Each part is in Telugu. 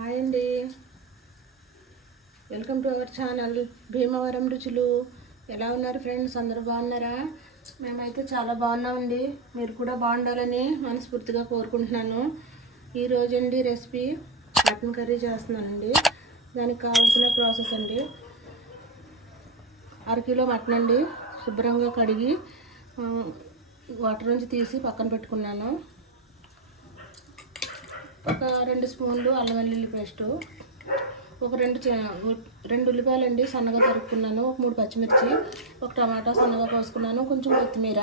హాయ్ అండి. Welcome to our channel Bhimavaram రుచులు. ఎలా ఉన్నారు ఫ్రెండ్స్ అందరూ బాగున్నారా? మేమైతే చాలా బాగున్నామండి. మీరు కూడా బాగుండాలని మనస్ఫూర్తిగా కోరుకుంటున్నాను. ఈరోజు అండి రెసిపీ మటన్ కర్రీ చేస్తున్నానండి. దానికి కావాల్సిన ప్రాసెస్ అండి. అరకిలో మటన్ అండి. శుభ్రంగా కడిగి వాటర్ నుంచి తీసి పక్కన పెట్టుకున్నాను. ఒక రెండు స్పూన్లు అల్లం వెల్లుల్లి పేస్టు ఒక రెండు చే- రెండు ఉల్లిపాయలండి సన్నగా తరుక్కున్నాను ఒక మూడు పచ్చిమిర్చి ఒక టమాటా సన్నగా కోసుకున్నాను కొంచెం కొత్తిమీర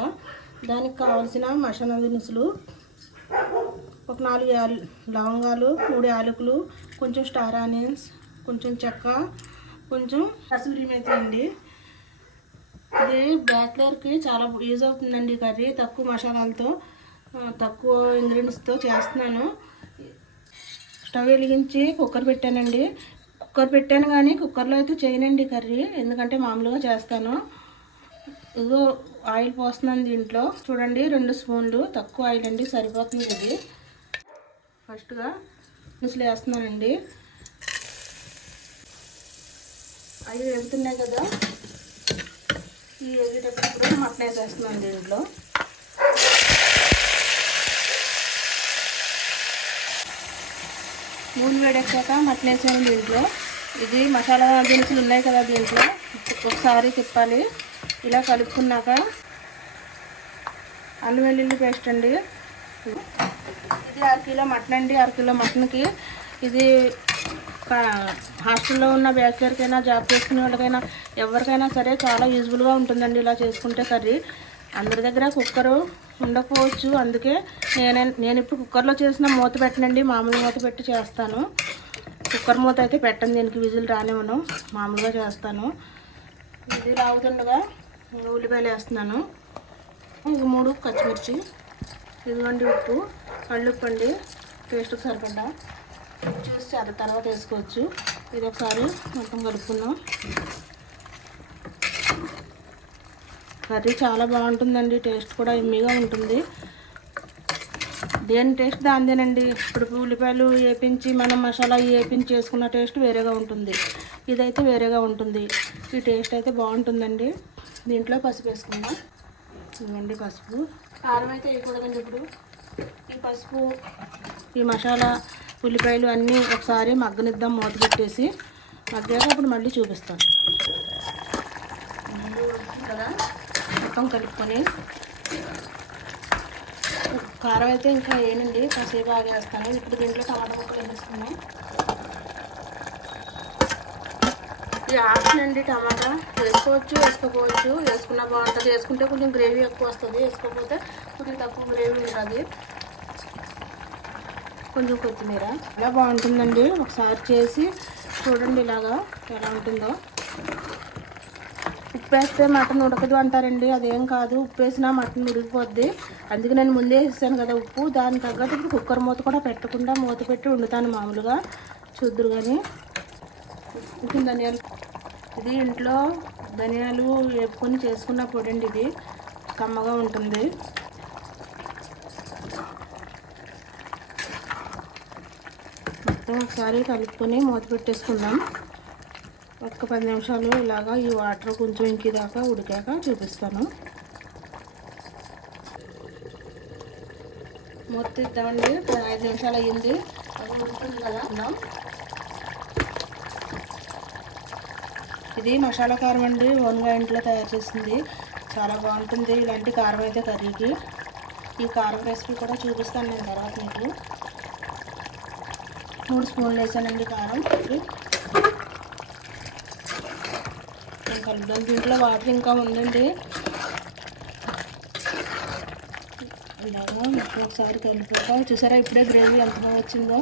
దానికి కావాల్సిన మసాలా దినుసులు ఒక నాలుగు లవంగాలు మూడు యాలకులు కొంచెం స్టార్ ఆనియన్స్ కొంచెం చెక్క కొంచెం కసూరి మేతి అండి. ఇది బ్యాక్లర్కి చాలా యూజ్ అవుతుందండి కర్రీ తక్కువ మసాలాలతో తక్కువ ఇంగ్రీడియంట్స్తో చేస్తున్నాను. స్టవ్ వెలిగించి కుక్కర్ పెట్టానండి. కుక్కర్ పెట్టాను కానీ కుక్కర్లో అయితే చేయనండి కర్రీ. ఎందుకంటే మామూలుగా చేస్తాను. ఇదిగో ఆయిల్ పోస్తున్నాను దీంట్లో. చూడండి రెండు స్పూన్లు తక్కువ ఆయిల్ అండి సరిపోతుంది. ఇది ఫస్ట్గా ముసలు వేస్తున్నానండి. అవి వెళ్తున్నాయి కదా. ఈ వేగేటప్పుడు మటన్ వేసేస్తున్నాను దీంట్లో. నూనె వేడెక్కాక మటన్ వేసాను దీంట్లో. ఇది మసాలా దినుసులు ఉన్నాయి కదా దీంట్లో. ఒకసారి తిప్పాలి. ఇలా కలుపుకున్నాక అల్లం వెల్లుల్లి పేస్ట్ అండి. ఇది అరకిలో మటన్ అండి. అరకిలో మటన్కి ఇది హాస్టల్లో ఉన్న బ్యాచులర్కైనా జాబ్ చేసుకునే వాళ్ళకైనా ఎవరికైనా సరే చాలా యూజ్ఫుల్గా ఉంటుందండి ఇలా చేసుకుంటే కర్రీ. అందరి దగ్గర కుక్కరు ఉండకపోవచ్చు. అందుకే నేను నేను ఇప్పుడు కుక్కర్లో చేసిన మూత పెట్టనండి. మామూలు మూత పెట్టి చేస్తాను. కుక్కర్ మూత అయితే పెట్టను. దీనికి విజిల్ రానివ్వను. మామూలుగా చేస్తాను. ఇది రావుతుండగా ఉల్లిపాయలు వేస్తున్నాను. ఇంక మూడు పచ్చిమిర్చి ఇదిగోండి ఉప్పు కళ్ళుప్పు అండి టేస్ట్కి సరిపడ్డా చూసి అది తర్వాత వేసుకోవచ్చు. ఇది ఒకసారి మొత్తం కలుపుకుందాం. కర్రీ చాలా బాగుంటుందండి టేస్ట్ కూడా ఇమ్మీగా ఉంటుంది. దేని టేస్ట్ దాందేనండి ఇప్పుడు ఉల్లిపాయలు వేపించి మనం మసాలా వేపించి చేసుకున్న టేస్ట్ వేరేగా ఉంటుంది. ఇదైతే వేరేగా ఉంటుంది. ఈ టేస్ట్ అయితే బాగుంటుందండి. దీంట్లో పసుపు వేసుకుందాం. ఇవ్వండి పసుపు. కారం అయితే వేయకూడదండి ఇప్పుడు. ఈ పసుపు ఈ మసాలా ఉల్లిపాయలు అన్నీ ఒకసారి మగ్గనిద్దాం మూత పెట్టేసి. మగ్గాక అప్పుడు మళ్ళీ చూపిస్తాను. కదా మొత్తం కలుపుకొని కారం అయితే ఇంకా వేయనండి కాసేపు ఆగేస్తాను. ఇప్పుడు దీంట్లో టమాటా ముక్కలు వేసుకున్నాం ఇది ఆప్షన్ అండి టమాటా. వేసుకోవచ్చు వేసుకోకపోవచ్చు. వేసుకున్నా బాగుంటుంది. వేసుకుంటే కొంచెం గ్రేవీ ఎక్కువ వస్తుంది. వేసుకోకపోతే కొంచెం తక్కువ గ్రేవీ ఉంటుంది. కొంచెం కొత్తిమీర. ఇలా బాగుంటుందండి. ఒకసారి చేసి చూడండి ఇలాగా ఎలా ఉంటుందో. ఉప్పు వేస్తే మటన్ ఉడకదు అంటారండి. అదేం కాదు. ఉప్పు వేసినా మటన్ ఉడికిపోద్ది. అందుకే నేను ముందే వేసాను కదా ఉప్పు. దాని తగ్గట్టు ఇప్పుడు కుక్కర్ మూత కూడా పెట్టకుండా మూత పెట్టి వండుతాను మామూలుగా. చూద్దరు కానీ ఉప్పు ధనియాలు. ఇది ఇంట్లో ధనియాలు వేపుకొని చేసుకున్న పొడండి అండి ఇది. కమ్మగా ఉంటుంది. మొత్తం ఒకసారి కలుపుకొని మూత పెట్టేసుకుందాం. ఒక్క పది నిమిషాలు ఇలాగా ఈ వాటర్ కొంచెం ఇంకిదాకా ఉడికాక చూపిస్తాను. మొత్తం ఇద్దామండి. ఐదు నిమిషాలు అయ్యింది. అది కదా ఇది మసాలా కారం అండి. ఓన్గా ఇంట్లో తయారు చేసింది. చాలా బాగుంటుంది. ఇలాంటి కారం అయితే కర్రీకి. ఈ కారం రెసిపీ కూడా చూపిస్తాను నేను తర్వాత మీకు. మూడు స్పూన్లు వేసానండి కారం ఇది నేను కలుపుదాం దీంట్లో వాటర్ ఇంకా ఉందండి. ఇలాగా మొత్తం ఒకసారి కలుపుతా చూసారా ఇప్పుడే గ్రేవీ ఎంత బాగా వచ్చిందో.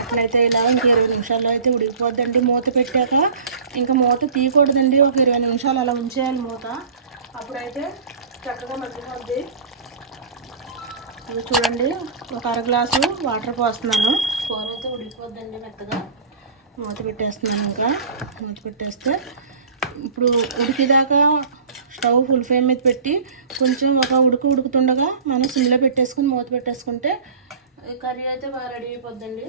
ఇట్లయితే ఇలా ఇంక ఇరవై నిమిషాల్లో అయితే ఉడికిపోద్దండి మూత పెట్టాక. ఇంకా మూత తీయకూడదండి ఒక ఇరవై నిమిషాలు అలా ఉంచేయాలి మూత. అప్పుడైతే చక్కగా మగ్గిపోద్ది. ఇది చూడండి ఒక అర గ్లాసు వాటర్ పోస్తున్నాను. కూర అయితే ఉడికిపోద్దండి మెత్తగా. మూత పెట్టేస్తున్నాను ఇంకా. మూత పెట్టేస్తే ఇప్పుడు ఉడికిదాకా స్టవ్ ఫుల్ ఫ్లేమ్ మీద పెట్టి కొంచెం ఒక ఉడుకు ఉడుకుతుండగా మనం సిమ్లో పెట్టేసుకుని మూత పెట్టేసుకుంటే కర్రీ అయితే బాగా రెడీ అయిపోద్దండి.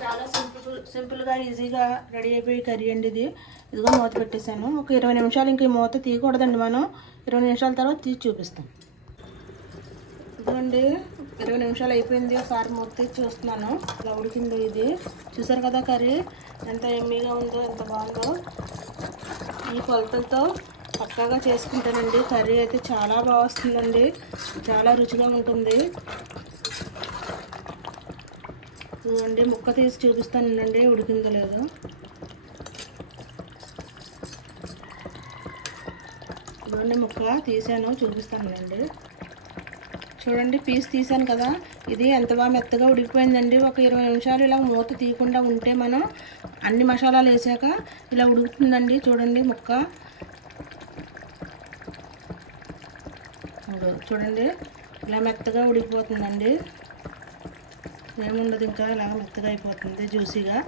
చాలా సింపుల్ సింపుల్గా ఈజీగా రెడీ అయిపోయి కర్రీ అండి ఇది. ఇదిగో మూత పెట్టేశాను. ఒక ఇరవై నిమిషాలు ఇంక ఈ మూత తీయకూడదండి మనం. ఇరవై నిమిషాల తర్వాత తీసి చూపిస్తాం. ఇదిగోండి. ఇరవై నిమిషాలు అయిపోయింది. ఒకసారి మొత్తం చూస్తున్నాను. ఇలా ఉడికిందో ఇది. చూసారు కదా కర్రీ? ఎంత ఎమ్మీగా ఉందో ఎంత బాగుందో. ఈ కొలతలతో పక్కాగా చేసుకుంటానండి. కర్రీ అయితే చాలా బాగా వస్తుందండి. చాలా రుచిగా ఉంటుంది. చూడండి ముక్క తీసి చూపిస్తానండి ఉడికిందో లేదో. చూడండి ముక్క తీసాను. చూపిస్తానండి చూడండి పీస్ తీసాను కదా. ఇది ఎంత బాగా మెత్తగా ఉడికిపోయిందండి. ఒక ఇరవై నిమిషాలు ఇలా మూత తీయకుండా ఉంటే మనం అన్ని మసాలాలు వేసాక ఇలా ఉడుకుతుందండి. చూడండి ముక్క. చూడండి ఇలా మెత్తగా ఉడికిపోతుందండి. ఏముండదు ఇంకా ఇలాగ మెత్తగా అయిపోతుంది జ్యూసీగా.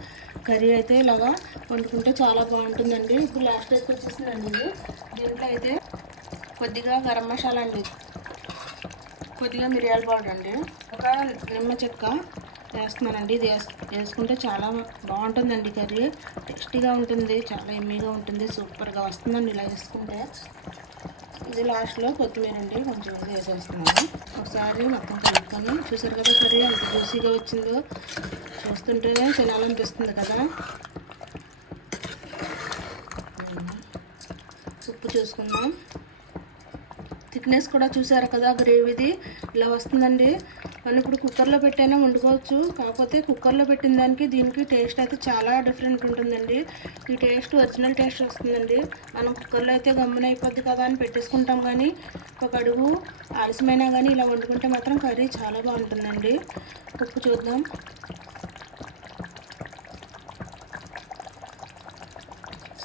కర్రీ అయితే ఇలాగా వండుకుంటే చాలా బాగుంటుందండి. ఇప్పుడు లాస్ట్ అయితే వచ్చేసిందండి. దీంట్లో అయితే కొద్దిగా గరం మసాలా అండి. కొద్దిగా మిరియాల పౌడర్ అండి. ఒక నిమ్మ చెక్క వేస్తున్నానండి. ఇది వేసుకుంటే చాలా బాగుంటుందండి కర్రీ. టేస్టీగా ఉంటుంది చాలా ఎమ్మీగా ఉంటుంది సూపర్గా వస్తుందండి ఇలా వేసుకుంటే. ఇది లాస్ట్లో కొత్తిమీర అండి కొంచెం వేసేస్తున్నాను. ఒకసారి మొత్తం కలుపుకొని చూసారు కదా కర్రీ ఎంత జ్యూసీగా వచ్చిందో. చూస్తుంటేనే తినాలనిపిస్తుంది కదా. ఉప్పు చూసుకుందాం. థిక్నెస్ కూడా చూసారు కదా గ్రేవీది ఇలా వస్తుందండి. మనం ఇప్పుడు కుక్కర్లో పెట్టైనా వండుకోవచ్చు. కాకపోతే కుక్కర్లో పెట్టిన దానికి దీనికి టేస్ట్ అయితే చాలా డిఫరెంట్ ఉంటుందండి. ఈ టేస్ట్ ఒరిజినల్ టేస్ట్ వస్తుందండి. మనం కుక్కర్లో అయితే గమ్మున అయిపోద్ది కదా అని పెట్టేసుకుంటాం కానీ ఒక అడుగు ఆలస్యమైనా కానీ ఇలా వండుకుంటే మాత్రం కర్రీ చాలా బాగుంటుందండి. ఉప్పు చూద్దాం.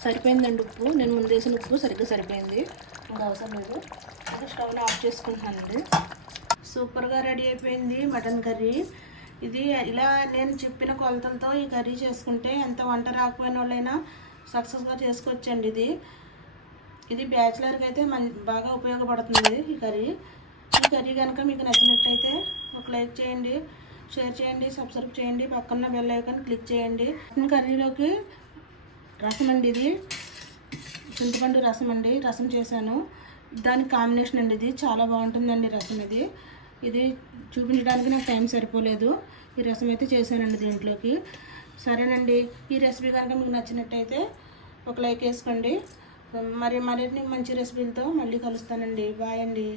సరిపోయిందండి ఉప్పు. నేను ముందేసిన ఉప్పు సరిగ్గా సరిపోయింది. ఇంకా అవసరం లేదు. అది స్టవ్ని ఆఫ్ చేసుకుంటున్నానండి. సూపర్గా రెడీ అయిపోయింది మటన్ కర్రీ. ఇది ఇలా నేను చెప్పిన కొలతలతో ఈ కర్రీ చేసుకుంటే ఎంత వంట రాకపోయిన వాళ్ళైనా సక్సెస్గా చేసుకోవచ్చండి ఇది. ఇది బ్యాచిలర్కి అయితే మన్ బాగా ఉపయోగపడుతుంది ఈ కర్రీ. ఈ కర్రీ కనుక మీకు నచ్చినట్టయితే ఒక లైక్ చేయండి షేర్ చేయండి సబ్స్క్రైబ్ చేయండి పక్కన బెల్ ఐకాన్ క్లిక్ చేయండి. కర్రీలోకి రసం అండి ఇది. చింతపండు రసం అండి రసం చేశాను. దాని కాంబినేషన్ అండి ఇది చాలా బాగుంటుందండి రసం ఇది. ఇది చూపించడానికి నాకు టైం సరిపోలేదు. ఈ రసం అయితే చేశానండి దీంట్లోకి. సరేనండి ఈ రెసిపీ కనుక మీకు నచ్చినట్టయితే ఒక లైక్ వేసుకోండి. మరి మరిన్ని మంచి రెసిపీలతో మళ్ళీ కలుస్తానండి. బాయ్ అండి.